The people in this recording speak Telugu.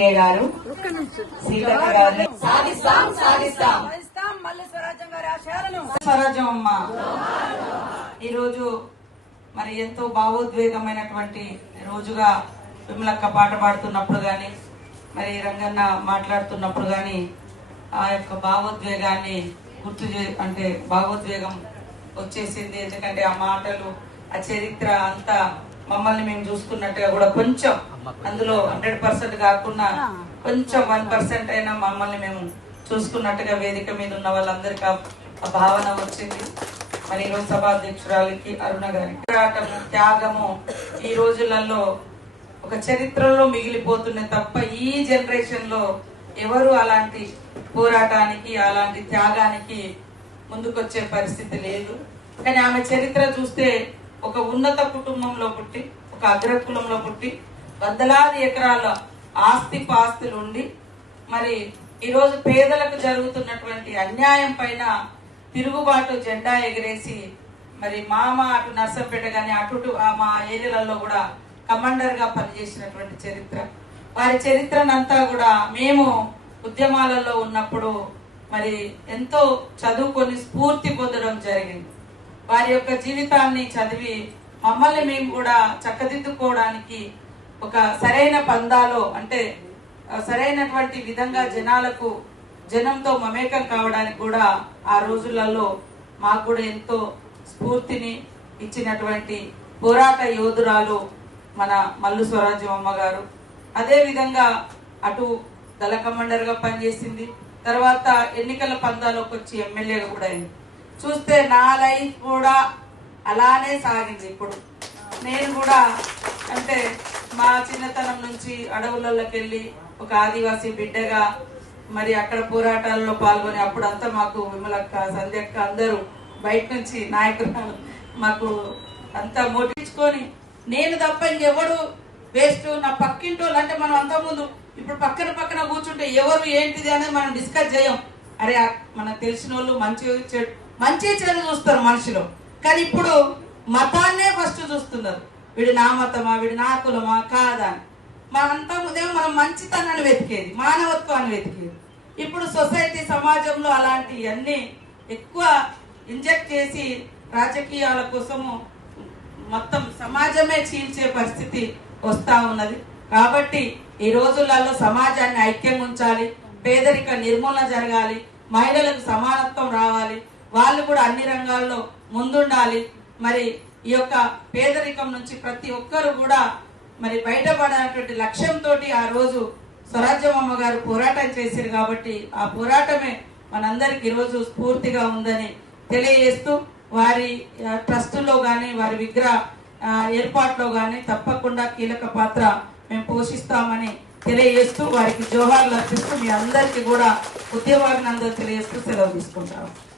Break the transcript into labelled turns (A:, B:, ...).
A: ఎమ్మెల్యే గారు సీతక్క సాధిస్తాం సాధిస్తాం స్వరాజ్యం అమ్మ ఈరోజు మరి ఎంతో భావోద్వేగమైనటువంటి రోజుగా విమలక్క పాట పాడుతున్నప్పుడు కానీ మరి రంగన్న మాట్లాడుతున్నప్పుడు కానీ ఆ యొక్క భావోద్వేగాన్ని గుర్తు చే అంటే భావోద్వేగం వచ్చేసింది ఎందుకంటే ఆ మాటలు ఆ చరిత్ర అంతా మమ్మల్ని మేము చూసుకున్నట్టుగా కూడా కొంచెం అందులో హండ్రెడ్ పర్సెంట్ కాకుండా కొంచెం వన్ పర్సెంట్ అయినా మమ్మల్ని మేము చూసుకున్నట్టుగా వేదిక మీద ఉన్న వాళ్ళందరికీ ఆ భావన వచ్చింది మరి ఈరోజు సభాధ్యక్షురాలకి అరుణ గారికి పోరాటము త్యాగము ఈ రోజులలో ఒక చరిత్రలో మిగిలిపోతున్న తప్ప ఈ జనరేషన్ లో ఎవరు అలాంటి పోరాటానికి అలాంటి త్యాగానికి ముందుకొచ్చే పరిస్థితి లేదు కానీ ఆమె చరిత్ర చూస్తే ఒక ఉన్నత కుటుంబంలో పుట్టి ఒక అగ్రకులంలో పుట్టి వందలాది ఎకరాల ఆస్తి పాస్తులు ఉండి మరి ఈరోజు పేదలకు జరుగుతున్నటువంటి అన్యాయం పైన తిరుగుబాటు జెండా ఎగిరేసి మరి మామ అటు నర్సంపేట కానీ అటు మా ఏరియాలలో కూడా కమాండర్గా పనిచేసినటువంటి చరిత్ర వారి చరిత్రనంతా కూడా మేము ఉద్యమాలలో ఉన్నప్పుడు మరి ఎంతో చదువుకొని స్ఫూర్తి పొందడం జరిగింది వారి యొక్క జీవితాన్ని చదివి మమ్మల్ని మేము కూడా చక్కదిద్దుకోవడానికి ఒక సరైన పందాలో అంటే సరైనటువంటి విధంగా జనాలకు జనంతో మమేకం కావడానికి కూడా ఆ రోజులలో మాకు కూడా ఎంతో స్ఫూర్తిని ఇచ్చినటువంటి పోరాట యోధురాలు మన మల్లు స్వరాజ్యం అమ్మగారు అదేవిధంగా అటు దళ కమాండర్గా పనిచేసింది తర్వాత ఎన్నికల పందాలోకి వచ్చి ఎమ్మెల్యేగా కూడా అయింది చూస్తే నా లైఫ్ కూడా అలానే సాగింది ఇప్పుడు నేను కూడా అంటే మా చిన్నతనం నుంచి అడవులలోకి వెళ్ళి ఒక ఆదివాసీ బిడ్డగా మరి అక్కడ పోరాటాల్లో పాల్గొని అప్పుడంతా మాకు విమలక్క సంధ్యక్క అందరూ బయట నుంచి నాయకురాలు మాకు అంతా మోటించుకొని నేను తప్ప ఇంకెవడు వేస్ట్ నా పక్కింటి అంటే మనం అంత ముందు ఇప్పుడు పక్కన పక్కన కూర్చుంటే ఎవరు ఏంటిది అనేది మనం డిస్కస్ చేయం అరే మనకు తెలిసిన వాళ్ళు మంచి చెడు మంచి చెడు చూస్తారు మనుషులు కానీ ఇప్పుడు మతాన్నే ఫస్ట్ చూస్తున్నారు వీడు నా మతమా వీడు నా కులమా కాదా మనంతా ఉదయం మనం మంచితనాన్ని వెతికేది మానవత్వాన్ని వెతికేది ఇప్పుడు సొసైటీ సమాజంలో అలాంటి అన్నీ ఎక్కువ ఇంజెక్ట్ చేసి రాజకీయాల కోసము మొత్తం సమాజమే చీల్చే పరిస్థితి వస్తా ఉన్నది కాబట్టి ఈ రోజులలో సమాజాన్ని ఐక్యం ఉంచాలి పేదరిక నిర్మూలన జరగాలి మహిళలకు సమానత్వం రావాలి వాళ్ళు కూడా అన్ని రంగాల్లో ముందుండాలి మరి ఈ యొక్క పేదరికం నుంచి ప్రతి ఒక్కరు కూడా మరి బయటపడేటువంటి లక్ష్యంతో ఆ రోజు స్వరాజ్యం అమ్మగారు పోరాటం చేశారు కాబట్టి ఆ పోరాటమే మనందరికి ఈరోజు స్ఫూర్తిగా ఉందని తెలియజేస్తూ వారి ట్రస్టులో కానీ వారి విగ్రహ ఏర్పాట్లో కానీ తప్పకుండా కీలక పాత్ర మేము పోషిస్తామని తెలియజేస్తూ వారికి జోహార్లు అర్పిస్తూ మీ అందరికీ కూడా ఉద్యమాభినందన తెలియజేస్తూ సెలవు తీసుకుంటాము